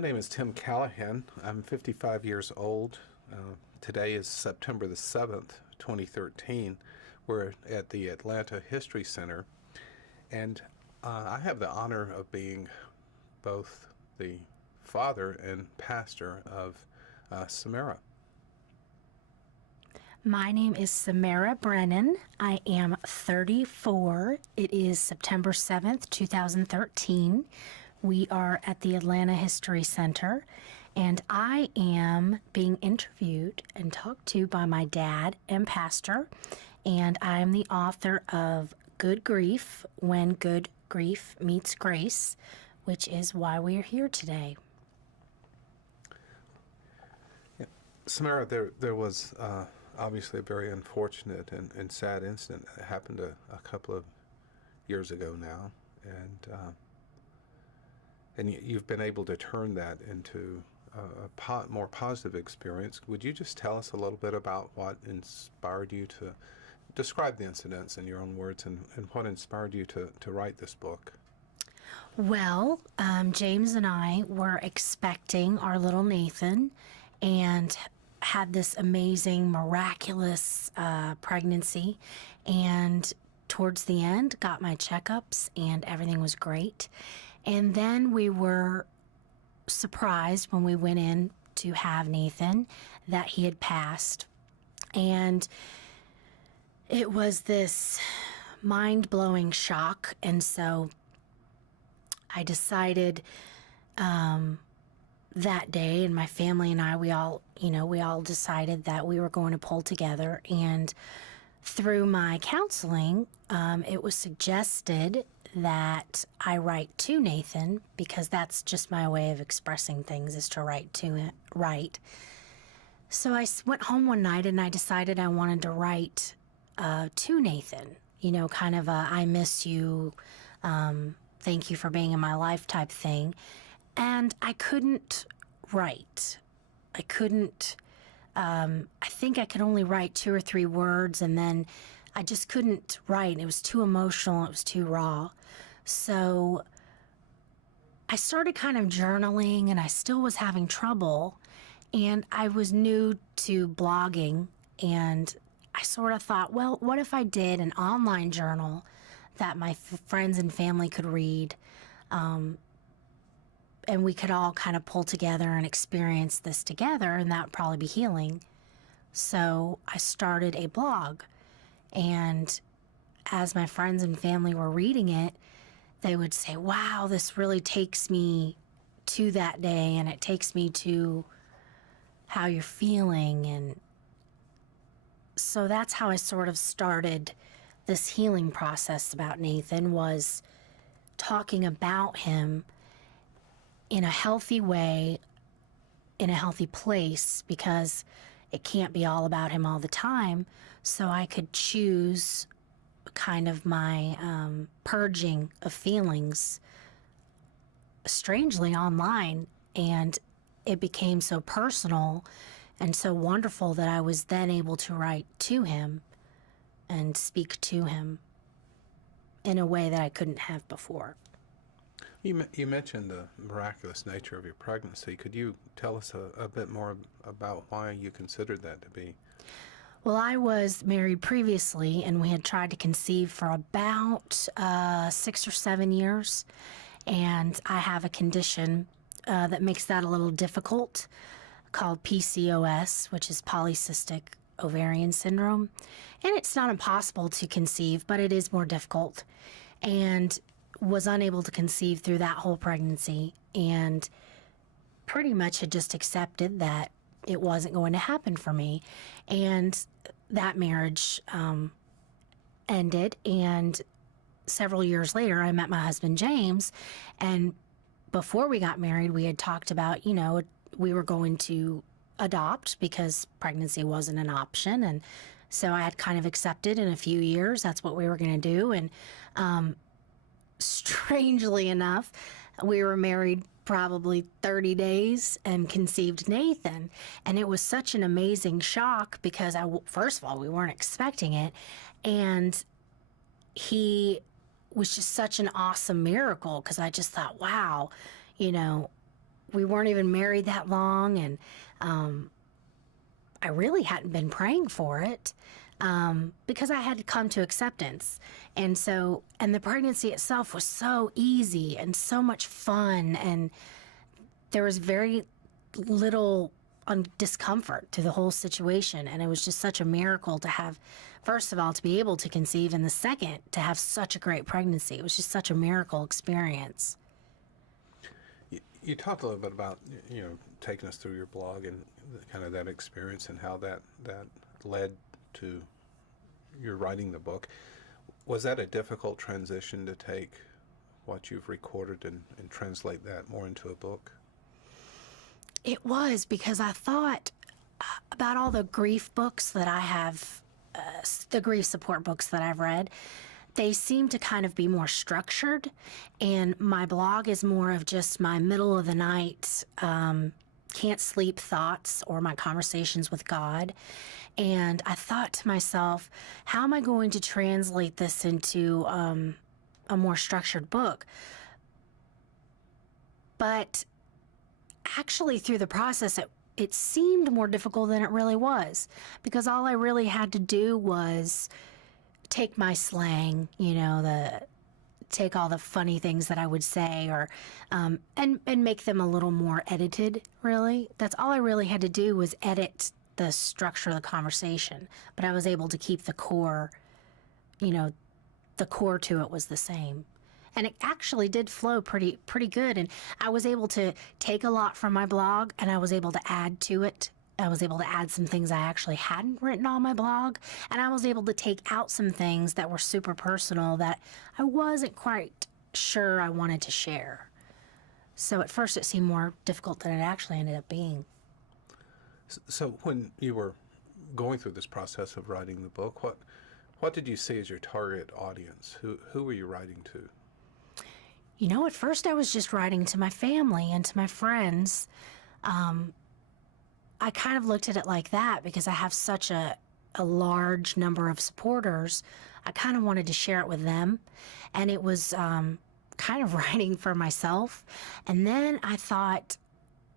My name is Tim Callahan. I'm 55 years old. Today is September the 7th, 2013. We're at the Atlanta History Center, and I have the honor of being both the father and pastor of Samara. My name is Samara Brennan. I am 34. It is September 7th, 2013. We are at the Atlanta History Center, and I am being interviewed and talked to by my dad and pastor, and I am the author of Good Grief, When Good Grief Meets Grace, which is why we are here today. Yeah. Samara, there was obviously a very unfortunate and sad incident that happened a couple of years ago now, and you've been able to turn that into a more positive experience. Would you just tell us a little bit about what inspired you to describe the incidents in your own words, and what inspired you to write this book? Well, James and I were expecting our little Nathan and had this amazing, miraculous pregnancy, and towards the end got my checkups and everything was great. And then we were surprised when we went in to have Nathan that he had passed. And it was this mind-blowing shock. And so I decided that day, and my family and I, we all decided that we were going to pull together. And through my counseling, it was suggested that I write to Nathan, because that's just my way of expressing things, is to write. So I went home one night and I decided I wanted to write to Nathan, kind of a I miss you, thank you for being in my life type thing. And I couldn't write. I think I could only write 2 or 3 words, and then I just couldn't write. It was too emotional. It was too raw. So I started kind of journaling, and I still was having trouble. And I was new to blogging, and I sort of thought, well, what if I did an online journal that my friends and family could read, and we could all kind of pull together and experience this together, and that would probably be healing. So I started a blog. And as my friends and family were reading it, they would say, wow, this really takes me to that day, and it takes me to how you're feeling. And so that's how I sort of started this healing process about Nathan, was talking about him in a healthy way, in a healthy place, because it can't be all about him all the time. So I could choose kind of my purging of feelings, strangely, online. And it became so personal and so wonderful that I was then able to write to him and speak to him in a way that I couldn't have before. You mentioned the miraculous nature of your pregnancy. Could you tell us a bit more about why you considered that to be? Well, I was married previously, and we had tried to conceive for about 6 or 7 years. And I have a condition that makes that a little difficult, called PCOS, which is polycystic ovarian syndrome. And it's not impossible to conceive, but it is more difficult. And was unable to conceive through that whole pregnancy, and pretty much had just accepted that it wasn't going to happen for me. And that marriage ended, and several years later I met my husband James, and before we got married we had talked about, we were going to adopt because pregnancy wasn't an option. And so I had kind of accepted in a few years that's what we were going to do. And strangely enough, we were married probably 30 days and conceived Nathan. And it was such an amazing shock because first of all, we weren't expecting it. And he was just such an awesome miracle, because I just thought, wow, we weren't even married that long, and I really hadn't been praying for it because I had come to acceptance. And the pregnancy itself was so easy and so much fun, and there was very little discomfort to the whole situation. And it was just such a miracle to have, first of all, to be able to conceive, and the second, to have such a great pregnancy. It was just such a miracle experience. You talked a little bit about, taking us through your blog and kind of that experience and how that led to your writing the book. Was that a difficult transition to take what you've recorded and translate that more into a book? It was, because I thought about all the grief books that I have, the grief support books that I've read. They seem to kind of be more structured, and my blog is more of just my middle of the night, can't sleep thoughts or my conversations with God. And I thought to myself, how am I going to translate this into a more structured book? But actually, through the process, it seemed more difficult than it really was, because all I really had to do was take my slang, take all the funny things that I would say, or and make them a little more edited. Really, that's all I really had to do, was edit the structure of the conversation. But I was able to keep the core, the core to it was the same. And it actually did flow pretty good. And I was able to take a lot from my blog, and I was able to add to it. I was able to add some things I actually hadn't written on my blog. And I was able to take out some things that were super personal that I wasn't quite sure I wanted to share. So at first it seemed more difficult than it actually ended up being. So when you were going through this process of writing the book, what did you see as your target audience? Who were you writing to? At first I was just writing to my family and to my friends. I kind of looked at it like that because I have such a large number of supporters. I kind of wanted to share it with them. And it was kind of writing for myself. And then I thought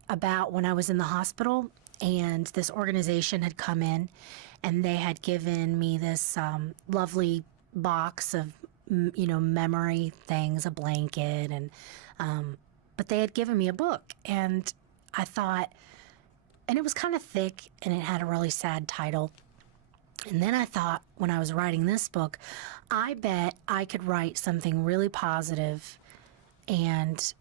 about when I was in the hospital, and this organization had come in, and they had given me this lovely box of memory things, a blanket, and but they had given me a book, and I thought, and it was kind of thick, and it had a really sad title. And then I thought, when I was writing this book, I bet I could write something really positive and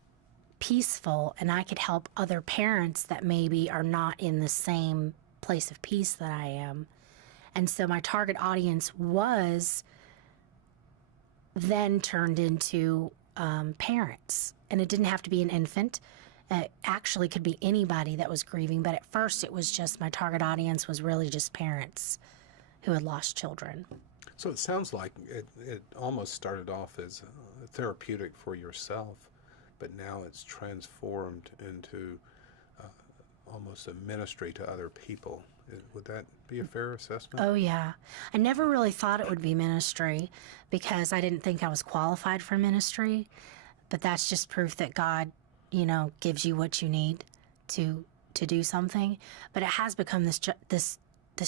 peaceful, and I could help other parents that maybe are not in the same place of peace that I am. And so my target audience was then turned into parents. And it didn't have to be an infant. It actually could be anybody that was grieving. But at first it was just, my target audience was really just parents who had lost children. So it sounds like it almost started off as therapeutic for yourself, but now it's transformed into almost a ministry to other people. Would that be a fair assessment? Oh, yeah. I never really thought it would be ministry because I didn't think I was qualified for ministry. But that's just proof that God, gives you what you need to do something. But it has become this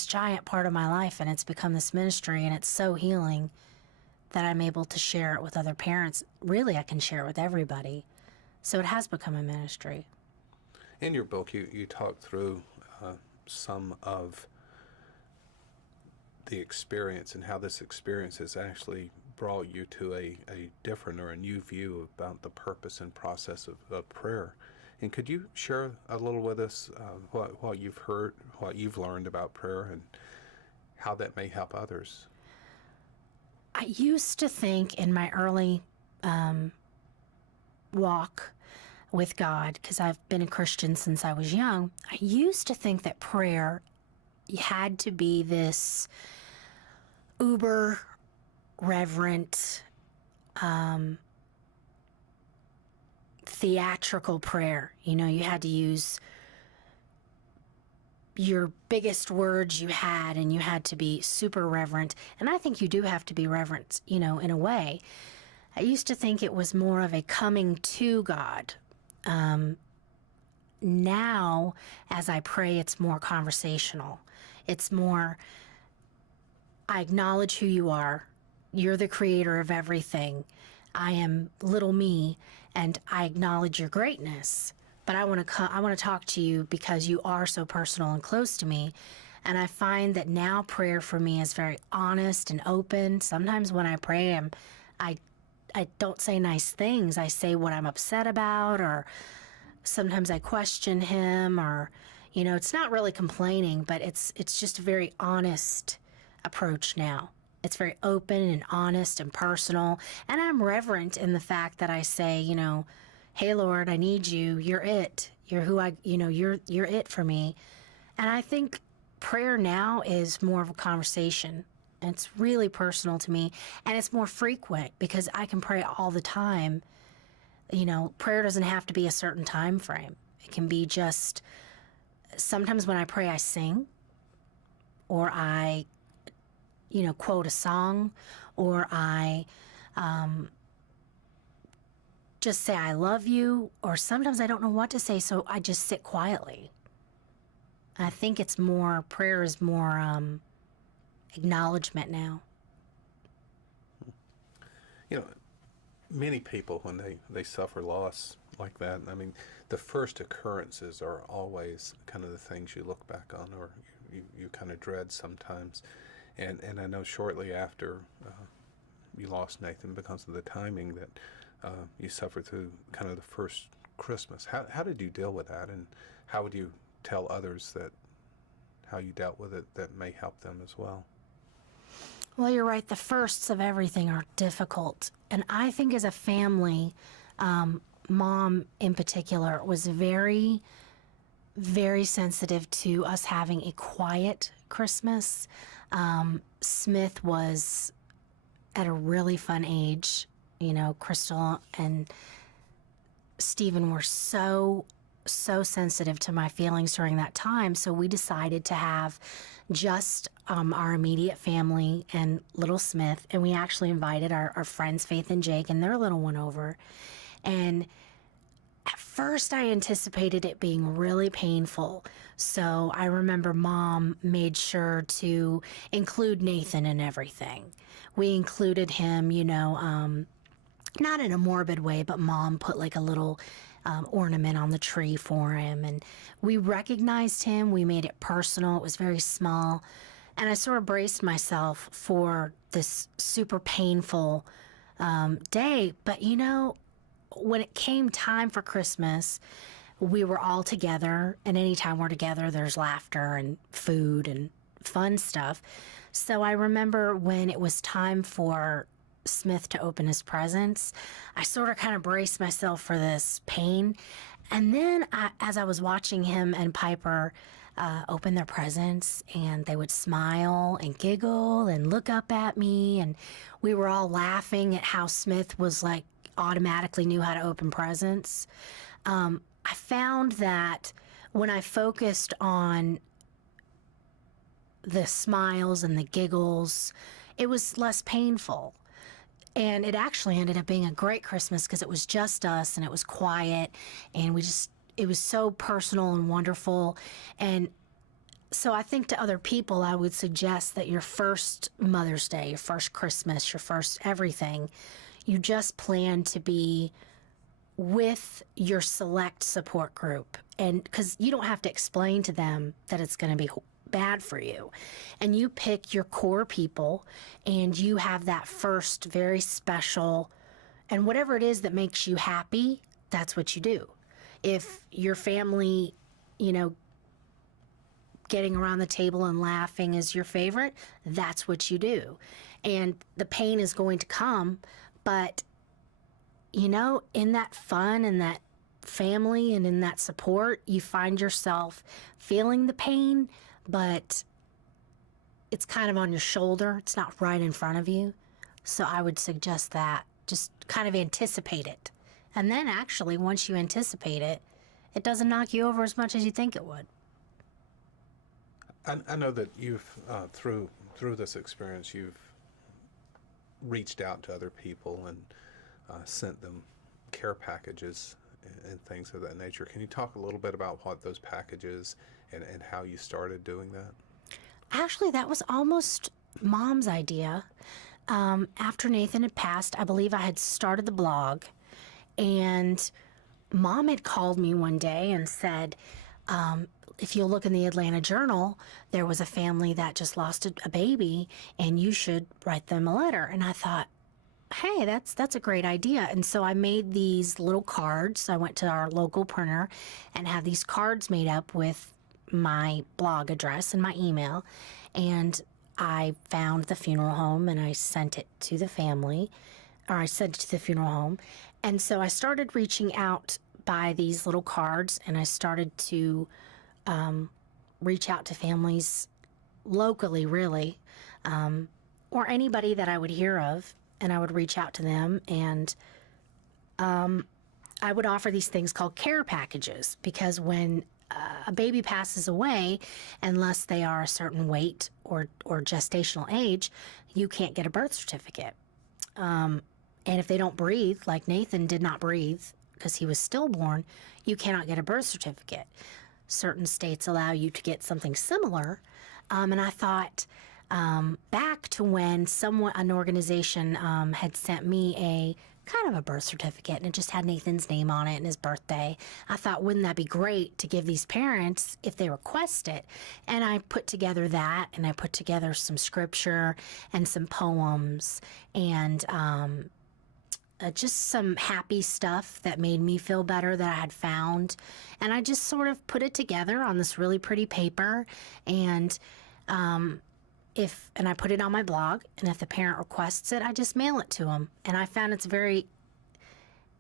giant part of my life, and it's become this ministry, and it's so healing that I'm able to share it with other parents. Really, I can share it with everybody. So it has become a ministry. In your book, you talk through some of the experience and how this experience has actually brought you to a different or a new view about the purpose and process of prayer. And could you share a little with us what you've heard, what you've learned about prayer, and how that may help others? I used to think in my early walk with God, because I've been a Christian since I was young, I used to think that prayer had to be this uber reverent, theatrical prayer. You had to use your biggest words you had, and you had to be super reverent. And I think you do have to be reverent, in a way. I used to think it was more of a coming to God. now, as I pray, it's more conversational. It's more, I acknowledge who you are. You're the creator of everything. I am little me, and I acknowledge your greatness. But I want to talk to you because you are so personal and close to me. And I find that now prayer for me is very honest and open. Sometimes when I pray, I don't say nice things. I say what I'm upset about, or sometimes I question him, or, it's not really complaining, but it's just a very honest approach now. It's very open and honest and personal. And I'm reverent in the fact that I say, hey, Lord, I need you. You're it. You're who you're it for me. And I think prayer now is more of a conversation. And it's really personal to me. And it's more frequent because I can pray all the time. Prayer doesn't have to be a certain time frame. It can be just, sometimes when I pray, I sing, or I, quote a song, or I just say I love you, or sometimes I don't know what to say, so I just sit quietly. I think prayer is more acknowledgement now. Many people, when they suffer loss like that, I mean, the first occurrences are always kind of the things you look back on, or you kind of dread sometimes. And I know shortly after you lost Nathan, because of the timing, that you suffered through kind of the first Christmas. How did you deal with that, and how would you tell others how you dealt with it that may help them as well? Well, you're right. The firsts of everything are difficult. And I think as a family, Mom in particular was very, very sensitive to us having a quiet Christmas. Smith was at a really fun age. Crystal and Stephen were so sensitive to my feelings during that time. So we decided to have just our immediate family and little Smith. And we actually invited our friends, Faith and Jake, and their little one over. And at first I anticipated it being really painful. So I remember Mom made sure to include Nathan in everything. We included him, not in a morbid way, but Mom put like a little ornament on the tree for him. And we recognized him. We made it personal. It was very small. And I sort of braced myself for this super painful day. But, when it came time for Christmas, we were all together. And anytime we're together, there's laughter and food and fun stuff. So I remember when it was time for Smith to open his presents, I sort of kind of braced myself for this pain. And then as I was watching him and Piper open their presents, and they would smile and giggle and look up at me, and we were all laughing at how Smith was like automatically knew how to open presents. I found that when I focused on the smiles and the giggles, it was less painful. And it actually ended up being a great Christmas because it was just us and it was quiet, and it was so personal and wonderful. And so I think to other people, I would suggest that your first Mother's Day, your first Christmas, your first everything, you just plan to be with your select support group. And because you don't have to explain to them that it's going to be bad for you. And you pick your core people, and you have that first very special, and whatever it is that makes you happy, that's what you do. If your family, getting around the table and laughing is your favorite, that's what you do. And the pain is going to come, but in that fun and that family and in that support, you find yourself feeling the pain, but it's kind of on your shoulder. It's not right in front of you. So I would suggest that. Just kind of anticipate it. And then actually, once you anticipate it, it doesn't knock you over as much as you think it would. I know that you've, through this experience, you've reached out to other people and sent them care packages. and things of that nature. Can you talk a little bit about what those packages and how you started doing that? Actually, that was almost Mom's idea. After Nathan had passed, I believe I had started the blog, and Mom had called me one day and said, if you'll look in the Atlanta Journal, there was a family that just lost a baby, and you should write them a letter. And I thought, hey, that's a great idea. And so I made these little cards. I went to our local printer and had these cards made up with my blog address and my email. And I found the funeral home and I sent it to the family, or I sent it to the funeral home. And so I started reaching out by these little cards, and I started to reach out to families locally, really, or anybody that I would hear of, and I would reach out to them, and I would offer these things called care packages, because when a baby passes away, unless they are a certain weight or gestational age, you can't get a birth certificate. And if they don't breathe, like Nathan did not breathe because he was stillborn, you cannot get a birth certificate. Certain states allow you to get something similar. And I thought back to when an organization had sent me a kind of a birth certificate, and it just had Nathan's name on it and his birthday. I thought, wouldn't that be great to give these parents if they request it? And I put together that, and I put together some scripture and some poems and just some happy stuff that made me feel better that I had found. And I just sort of put it together on this really pretty paper, and I put it on my blog, and if the parent requests it, I just mail it to them. And I found it's a very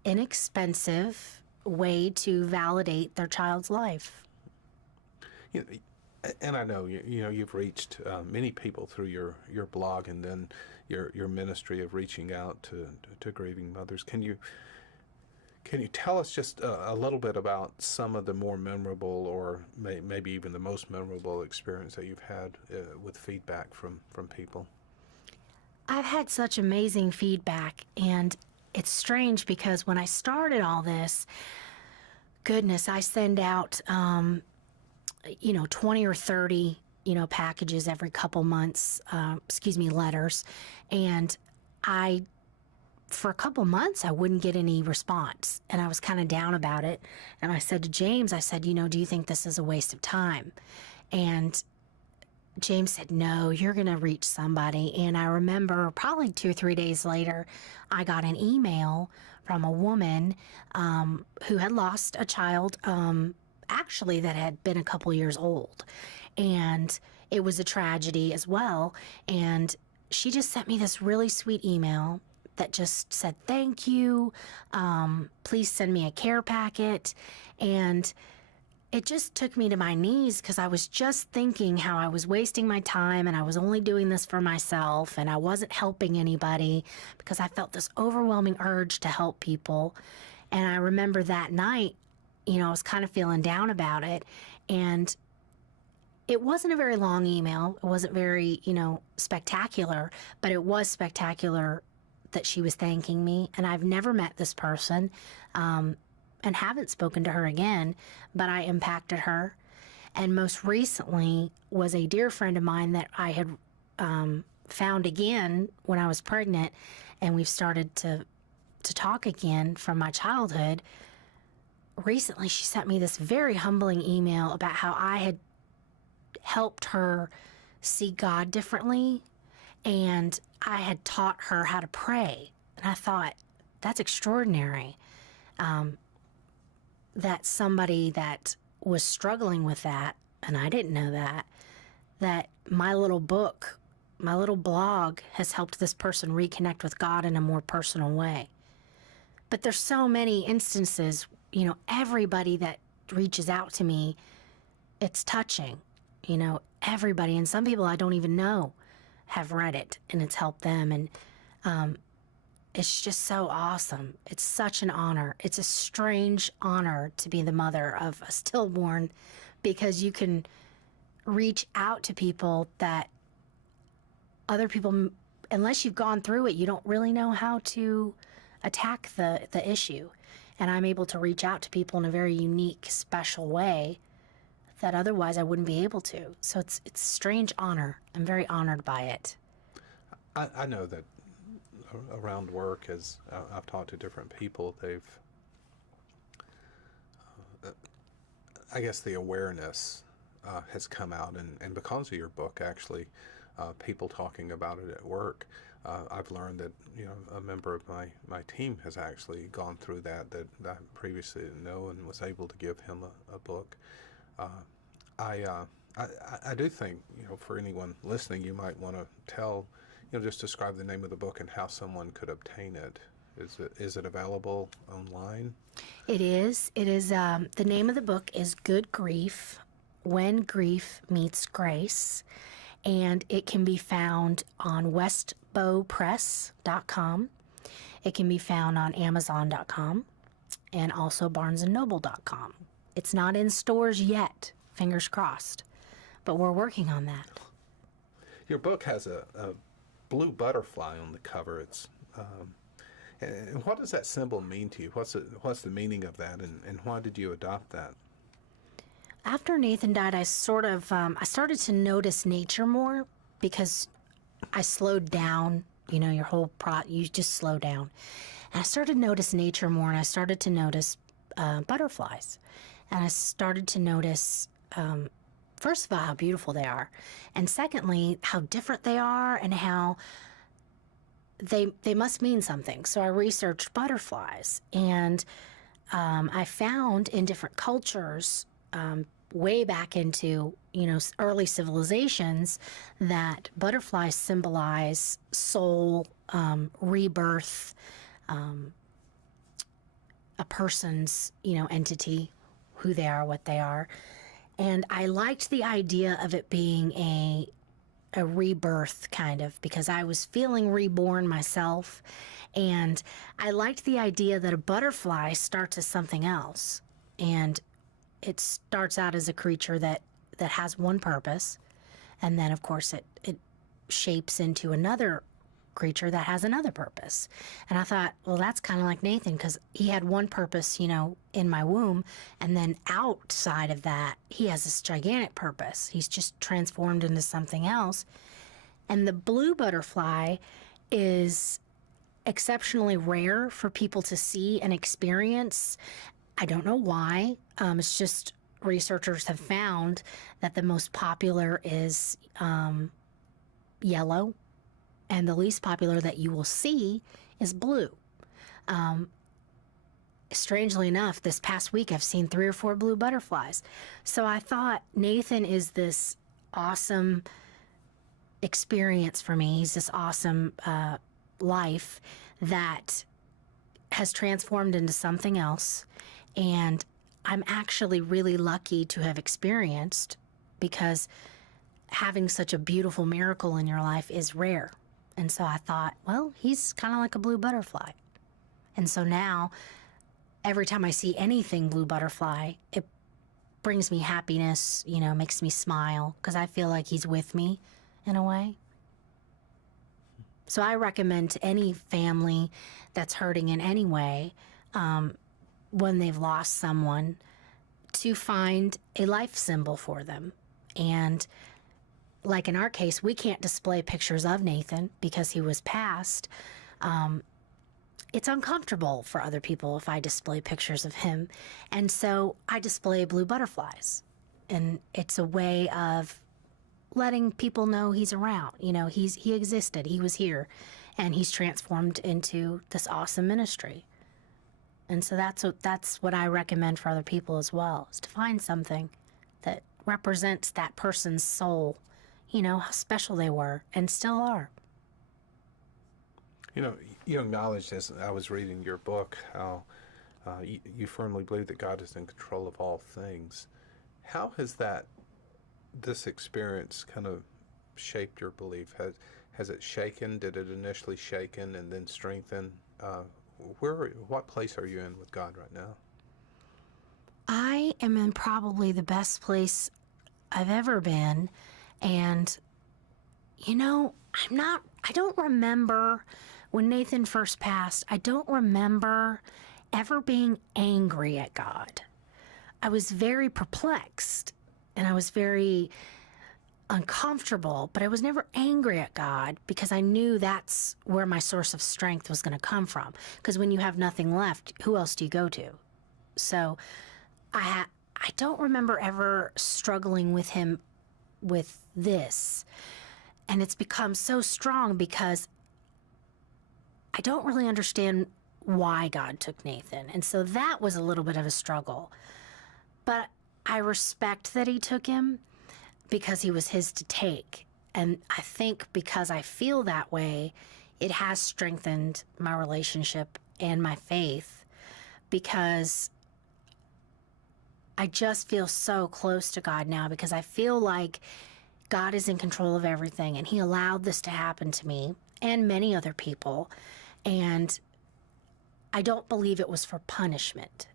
inexpensive way to validate their child's life. You know, and I know you've reached many people through your blog, and then your ministry of reaching out to grieving mothers. Can you tell us just a little bit about some of the more memorable, or maybe even the most memorable experience that you've had with feedback from people? I've had such amazing feedback, and it's strange because when I started all this, goodness, I send out 20 or 30 packages every couple months, letters, and for a couple months, I wouldn't get any response, and I was kind of down about it. And I said to James, do you think this is a waste of time? And James said, no, you're going to reach somebody. And I remember probably 2 or 3 days later, I got an email from a woman who had lost a child, actually that had been a couple years old. And it was a tragedy as well. And she just sent me this really sweet email that just said, thank you, please send me a care packet. And it just took me to my knees, because I was just thinking how I was wasting my time, and I was only doing this for myself, and I wasn't helping anybody, because I felt this overwhelming urge to help people. And I remember that night, I was kind of feeling down about it. And it wasn't a very long email. It wasn't very, spectacular, but it was spectacular that she was thanking me. And I've never met this person and haven't spoken to her again, but I impacted her. And most recently was a dear friend of mine that I had found again when I was pregnant, and we've started to talk again from my childhood. Recently, she sent me this very humbling email about how I had helped her see God differently, and I had taught her how to pray. And I thought, that's extraordinary. That somebody that was struggling with that, and I didn't know that my little book, my little blog has helped this person reconnect with God in a more personal way. But there's so many instances, everybody that reaches out to me, it's touching, everybody. And some people I don't even know have read it, and it's helped them. And it's just so awesome. It's such an honor. It's a strange honor to be the mother of a stillborn, because you can reach out to people that other people, unless you've gone through it, you don't really know how to attack the issue. And I'm able to reach out to people in a very unique, special way that otherwise I wouldn't be able to. So it's a strange honor. I'm very honored by it. I know that around work, as I've talked to different people, I guess the awareness has come out, and because of your book, actually, people talking about it at work, I've learned that a member of my team has actually gone through that I previously didn't know, and was able to give him a book. I do think for anyone listening, you might want to tell, just describe the name of the book and how someone could obtain it. Is it available online? It is. It is. The name of the book is Good Grief: When Grief Meets Grace, and it can be found on westbowpress.com. It can be found on amazon.com and also barnesandnoble.com. It's not in stores yet, fingers crossed, but we're working on that. Your book has a blue butterfly on the cover. And what does that symbol mean to you? What's the meaning of that, and why did you adopt that? After Nathan died, I started to notice nature more, because I slowed down. You just slow down. And I started to notice nature more, and I started to notice butterflies. And I started to notice, first of all, how beautiful they are. And secondly, how different they are, and how they must mean something. So I researched butterflies, and I found in different cultures, way back into early civilizations, that butterflies symbolize soul, rebirth, a person's entity, who they are, what they are. And I liked the idea of it being a rebirth, kind of, because I was feeling reborn myself. And I liked the idea that a butterfly starts as something else. And it starts out as a creature that has one purpose. And then, of course, it shapes into another creature that has another purpose. And I thought, well, that's kind of like Nathan, because he had one purpose, in my womb, and then outside of that, he has this gigantic purpose. He's just transformed into something else. And the blue butterfly is exceptionally rare for people to see and experience. I don't know why. It's just researchers have found that the most popular is yellow, and the least popular that you will see is blue. Strangely enough, this past week I've seen 3 or 4 blue butterflies. So I thought Nathan is this awesome experience for me. He's this awesome life that has transformed into something else. And I'm actually really lucky to have experienced, because having such a beautiful miracle in your life is rare. And so I thought, well, he's kind of like a blue butterfly. And so now, every time I see anything blue butterfly, it brings me happiness, makes me smile, because I feel like he's with me in a way. So I recommend to any family that's hurting in any way, when they've lost someone, to find a life symbol for them. And like in our case, we can't display pictures of Nathan because he was passed. It's uncomfortable for other people if I display pictures of him. And so I display blue butterflies. And it's a way of letting people know he's around. He existed, he was here, and he's transformed into this awesome ministry. And so that's what I recommend for other people as well, is to find something that represents that person's soul, how special they were and still are. You acknowledged, as I was reading your book, how you firmly believe that God is in control of all things. How has this experience kind of shaped your belief? Has it shaken? Did it initially shaken and then strengthen? What place are you in with God right now? I am in probably the best place I've ever been. And, I don't remember when Nathan first passed. I don't remember ever being angry at God. I was very perplexed and I was very uncomfortable, but I was never angry at God because I knew that's where my source of strength was going to come from. Because when you have nothing left, who else do you go to? So I don't remember ever struggling with him with this. And it's become so strong because I don't really understand why God took Nathan. And so that was a little bit of a struggle. But I respect that he took him because he was his to take. And I think because I feel that way, it has strengthened my relationship and my faith, because I just feel so close to God now, because I feel like God is in control of everything, and he allowed this to happen to me and many other people. And I don't believe it was for punishment.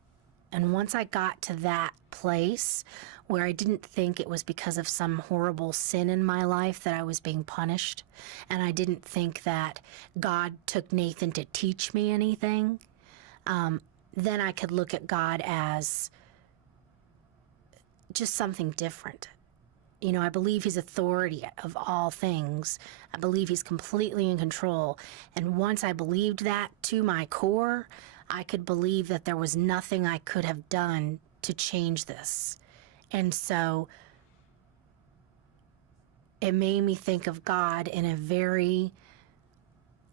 And once I got to that place where I didn't think it was because of some horrible sin in my life that I was being punished, and I didn't think that God took Nathan to teach me anything, then I could look at God as just something different. You know, I believe he's authority of all things. I believe he's completely in control. And once I believed that to my core, I could believe that there was nothing I could have done to change this. And so it made me think of God in a very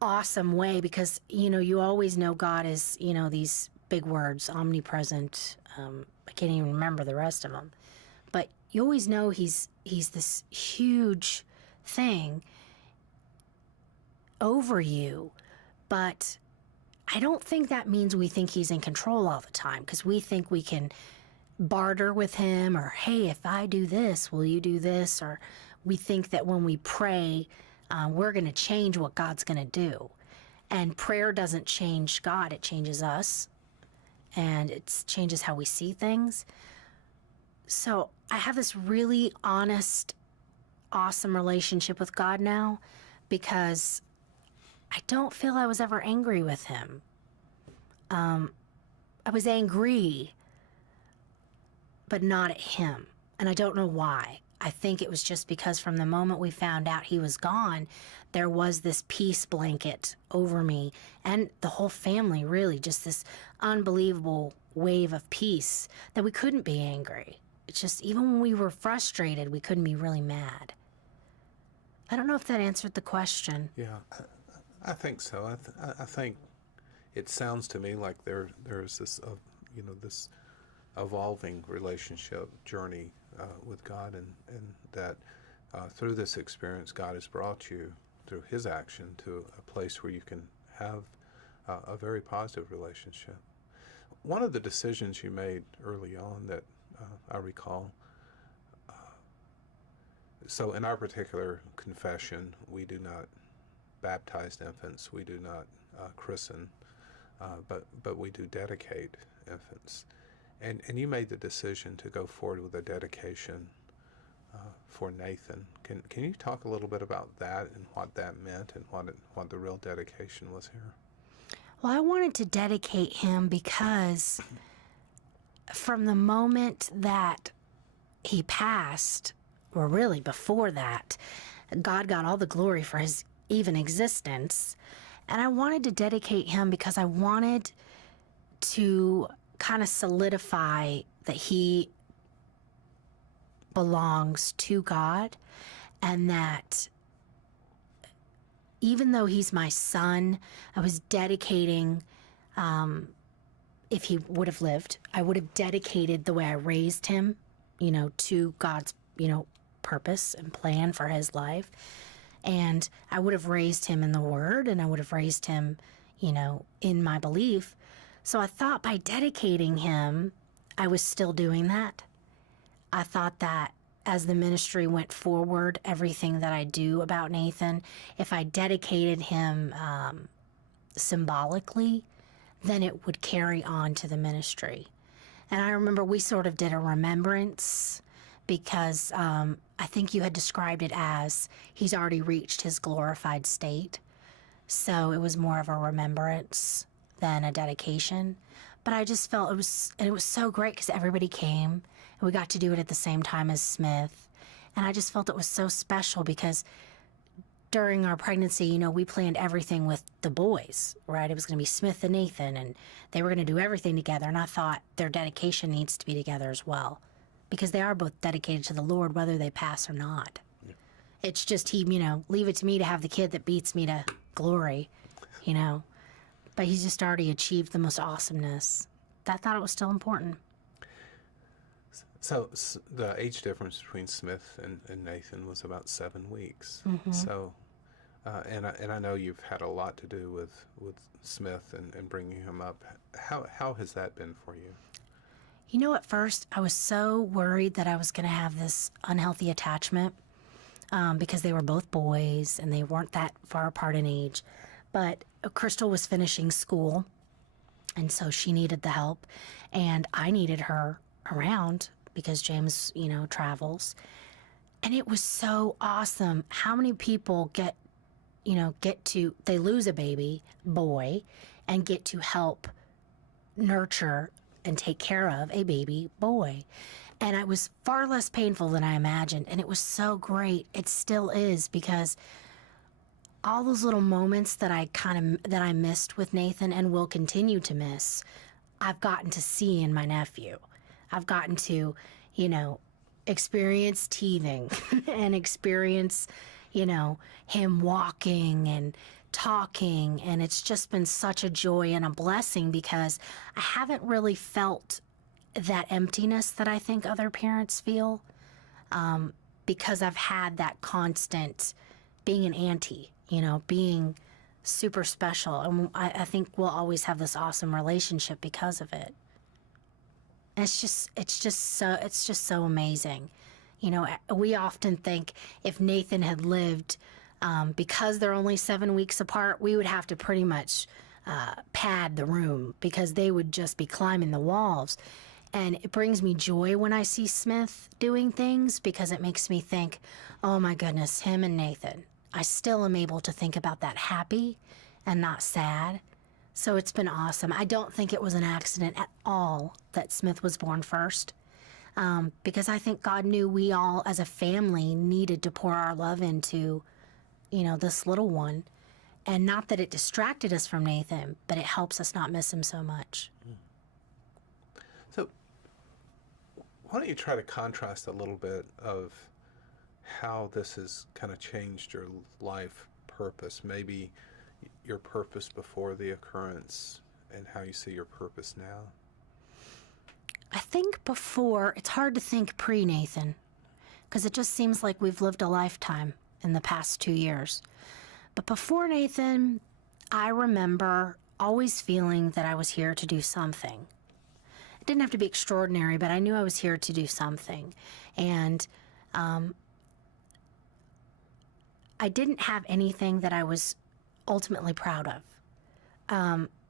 awesome way, because, you know, you always know God is, you know, these big words, omnipresent. I can't even remember the rest of them. But you always know he's this huge thing over you. But I don't think that means we think he's in control all the time, because we think we can barter with him, or, hey, if I do this, will you do this? Or we think that when we pray, we're going to change what God's going to do. And prayer doesn't change God, it changes us. And it changes how we see things. So I have this really honest, awesome relationship with God now, because I don't feel I was ever angry with him. I was angry, but not at him. And I don't know why. I think it was just because from the moment we found out he was gone, there was this peace blanket over me and the whole family, really, just this unbelievable wave of peace that we couldn't be angry. It's just, even when we were frustrated, we couldn't be really mad. I don't know if that answered the question. Yeah, I think so. I think it sounds to me like there's this, this evolving relationship journey with God, and that through this experience, God has brought you, through his action, to a place where you can have a very positive relationship. One of the decisions you made early on that I recall, so in our particular confession, we do not baptize infants, we do not christen, but we do dedicate infants. And you made the decision to go forward with a dedication for Nathan. Can you talk a little bit about that and what that meant and what the real dedication was here? Well, I wanted to dedicate him because from the moment that he passed, or really before that, God got all the glory for his even existence. And I wanted to dedicate him because I wanted to kind of solidify that he belongs to God, and that even though he's my son, I was dedicating, if he would have lived, I would have dedicated the way I raised him, to God's, purpose and plan for his life. And I would have raised him in the Word, and I would have raised him, in my belief. So I thought by dedicating him, I was still doing that. I thought that as the ministry went forward, everything that I do about Nathan, if I dedicated him symbolically, then it would carry on to the ministry. And I remember we sort of did a remembrance, because I think you had described it as he's already reached his glorified state. So it was more of a remembrance than a dedication. But I just felt it was so great because everybody came and we got to do it at the same time as Smith. And I just felt it was so special because during our pregnancy, you know, we planned everything with the boys, right? It was going to be Smith and Nathan, and they were going to do everything together. And I thought their dedication needs to be together as well because they are both dedicated to the Lord, whether they pass or not. Yeah. It's just he, you know, leave it to me to have the kid that beats me to glory, you know. But he's just already achieved the most awesomeness. I thought it was still important. So the age difference between Smith and Nathan was about 7 weeks. Mm-hmm. So, and I know you've had a lot to do with Smith and bringing him up. How has that been for you? You know, at first I was so worried that I was going to have this unhealthy attachment because they were both boys and they weren't that far apart in age. But Crystal was finishing school, and so she needed the help, and I needed her around because James, you know, travels. And it was so awesome. How many people they lose a baby boy and get to help nurture and take care of a baby boy. And it was far less painful than I imagined. And it was so great. It still is, because all those little moments that I missed with Nathan and will continue to miss, I've gotten to see in my nephew. I've gotten to, you know, experience teething and experience, you know, him walking and talking. And it's just been such a joy and a blessing because I haven't really felt that emptiness that I think other parents feel because I've had that constant being an auntie, you know, being super special. And I think we'll always have this awesome relationship because of it. And it's just so amazing. You know, we often think if Nathan had lived, because they're only 7 weeks apart, we would have to pretty much pad the room because they would just be climbing the walls. And it brings me joy when I see Smith doing things because it makes me think, oh my goodness, him and Nathan. I still am able to think about that happy and not sad. So it's been awesome. I don't think it was an accident at all that Smith was born first, because I think God knew we all as a family needed to pour our love into, you know, this little one. And not that it distracted us from Nathan, but it helps us not miss him so much. So why don't you try to contrast a little bit of how this has kind of changed your life purpose, maybe your purpose before the occurrence and how you see your purpose now? I think before, it's hard to think pre-Nathan, because it just seems like we've lived a lifetime in the past 2 years. But before Nathan, I remember always feeling that I was here to do something. It didn't have to be extraordinary, but I knew I was here to do something. And I didn't have anything that I was ultimately proud of,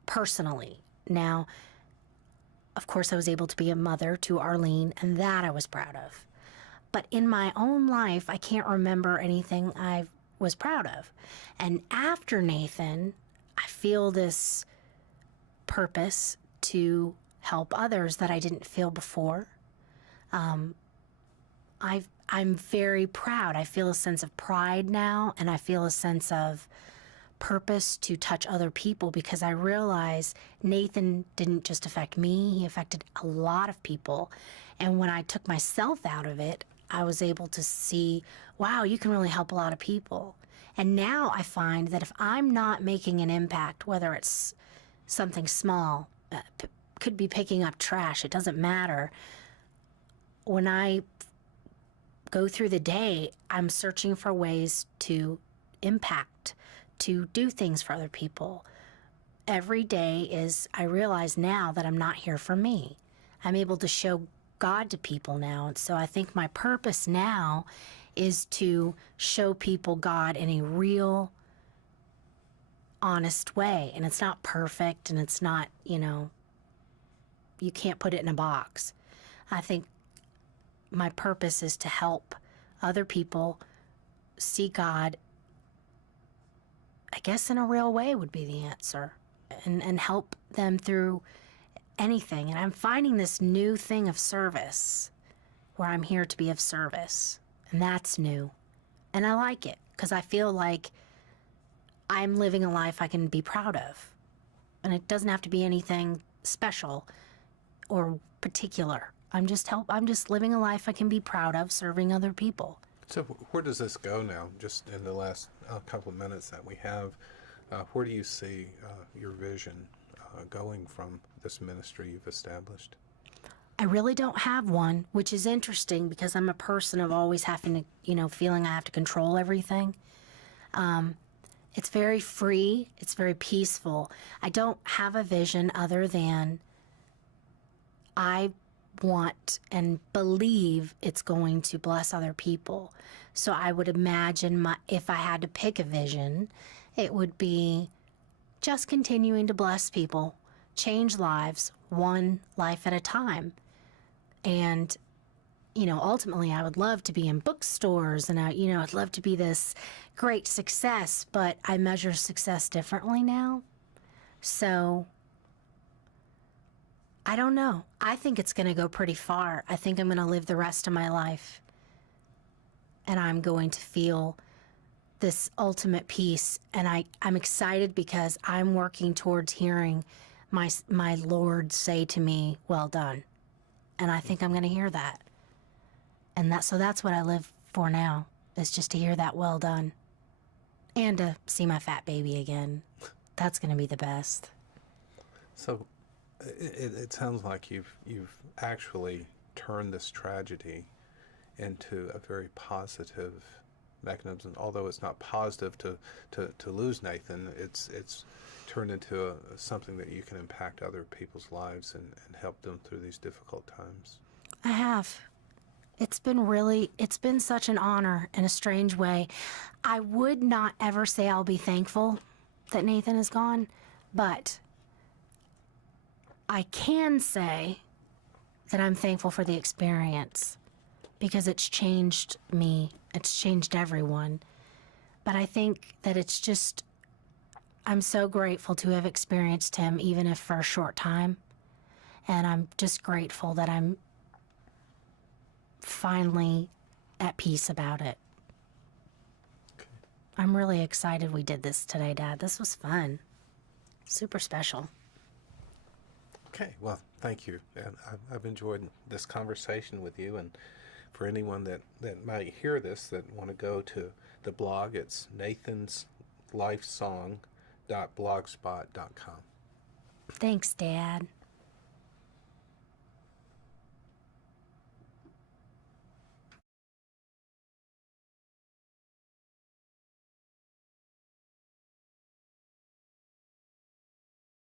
personally. Now, of course, I was able to be a mother to Arlene, and that I was proud of. But in my own life, I can't remember anything I was proud of. And after Nathan, I feel this purpose to help others that I didn't feel before. I'm very proud. I feel a sense of pride now, and I feel a sense of purpose to touch other people because I realize Nathan didn't just affect me, he affected a lot of people. And when I took myself out of it, I was able to see, wow, you can really help a lot of people. And now I find that if I'm not making an impact, whether it's something small, could be picking up trash, it doesn't matter. When I go through the day, I'm searching for ways to impact, to do things for other people. Every day I realize now that I'm not here for me. I'm able to show God to people now. And so I think my purpose now is to show people God in a real, honest way. And it's not perfect, and it's not, you know, you can't put it in a box. I think my purpose is to help other people see God, I guess in a real way would be the answer, and help them through anything. And I'm finding this new thing of service where I'm here to be of service. And that's new. And I like it because I feel like I'm living a life I can be proud of. And it doesn't have to be anything special or particular. I'm just living a life I can be proud of, serving other people. So where does this go now? Just in the last couple of minutes that we have, where do you see your vision going from this ministry you've established? I really don't have one, which is interesting because I'm a person of always having to, feeling I have to control everything. It's very free. It's very peaceful. I don't have a vision other than I want and believe it's going to bless other people. So I would imagine if I had to pick a vision, it would be just continuing to bless people, change lives, one life at a time. And, ultimately I would love to be in bookstores and I'd love to be this great success, but I measure success differently now. So I don't know. I think it's going to go pretty far. I think I'm going to live the rest of my life and I'm going to feel this ultimate peace. And I'm excited because I'm working towards hearing my Lord say to me, "Well done." And I think I'm going to hear that. And so that's what I live for now, is just to hear that "well done." And to see my fat baby again. That's going to be the best. So it sounds like you've actually turned this tragedy into a very positive mechanism. Although it's not positive to lose Nathan, it's turned into something that you can impact other people's lives and help them through these difficult times. I have. It's been such an honor in a strange way. I would not ever say I'll be thankful that Nathan is gone, but I can say that I'm thankful for the experience because it's changed me. It's changed everyone. But I think that I'm so grateful to have experienced him, even if for a short time. And I'm just grateful that I'm finally at peace about it. Okay. I'm really excited we did this today, Dad. This was fun. Super special. Okay, well, thank you. And I've enjoyed this conversation with you. And for anyone that might hear this that want to go to the blog, it's nathanslifesong.blogspot.com. Thanks, Dad.